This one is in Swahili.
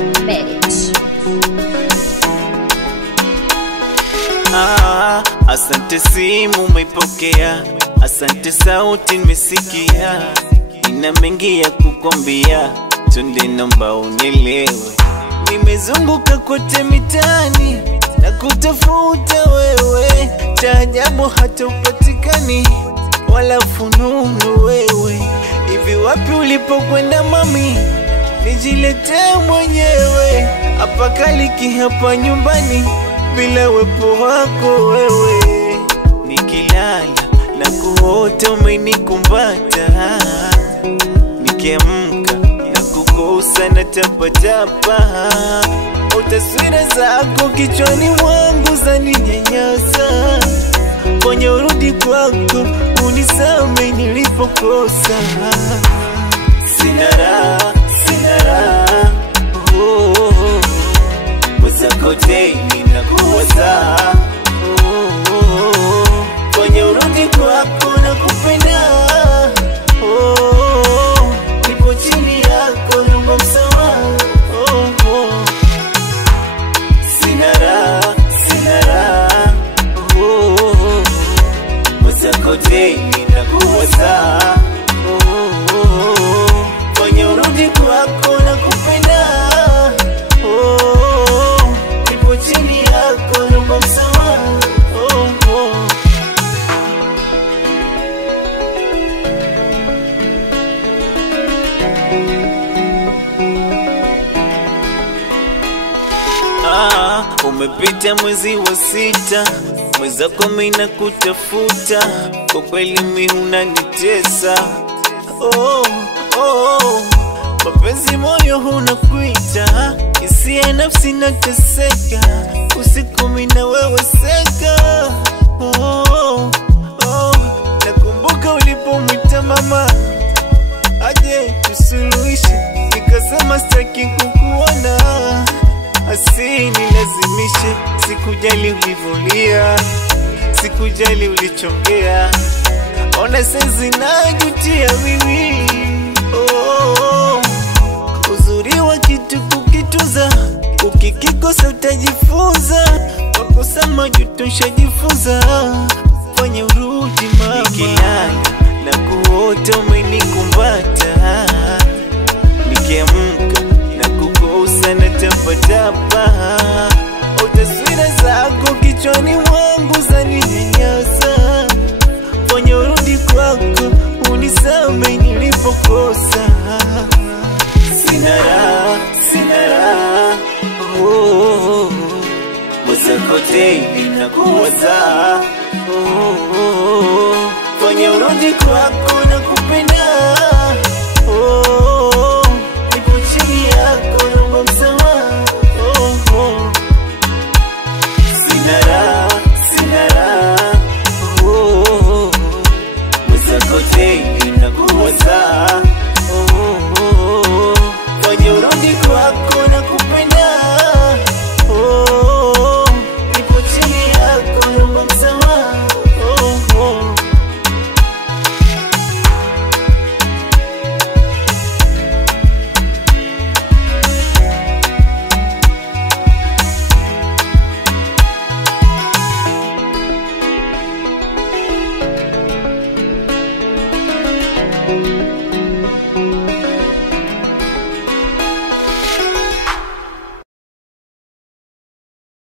Marriage. Asante simu umeipokea, asante sauti nimesikia, nina mengi ya kukwambia, twende naomba unielewe. Nimezunguka kote mitaani na kutafuta wewe, cha ajabu hata upatikani wala fununu wewe. Hivi wapi ulipokwenda mami, nijiletee mwenyewe, hapa kaliki hapa nyumbani bila wepo wako wewe. Nikilala na kuota umenikumbata, nikiamka na kukosa na tapatapa, taswira zako kichwani mwangu zaninyanyasa. Fanya urudi kwako unisame nilipokosa. Sina raha, sina raha, mwenzako daily nakuwaza. Fanya urudi kwako nakupenda, nipo chini yako naomba msamaha. Sina raha, sina raha, mwenzako daily nakuwaza. Fanya urudi kwako nakupenda, nipo chini yako naomba msamaha. Umepita mwezi wa 6, mwenzako mimi nakutafuta, kwa kweli mimi unanitesa. Mapenzi moyo unakuita, hisia nafsi nateseka, usiku mimi na wewe seka. Nakumbuka ulipomwita mama aje tusuluhishe, nikasema sitaki kukuona, asinilazimishe. Sikujali ulivolia, sikujali ulichongea, ona sasa najutia mimi. Uzuri wa kitu kukituza, ukikikosa utajifunza, makosa majuto ushajifunza. Fanya urudi mama. Nikilala na kuota umenikumbata, nikiamka na kukosa na tapatapa, taswira zako kichwani mwangu zaninyanyasa. Fanya urudi kwako unisame nilipokosa. Sina raha, sina raha, mwenzako daily nakuwaza. Fanya urudi kwako nakupenda, nipo chini yako naomba msamaha. Sina raha, sina raha, mwenzako daily nakuwaza. Fanya urudi kwako nakupenda, nipo chini yako naomba msamaha.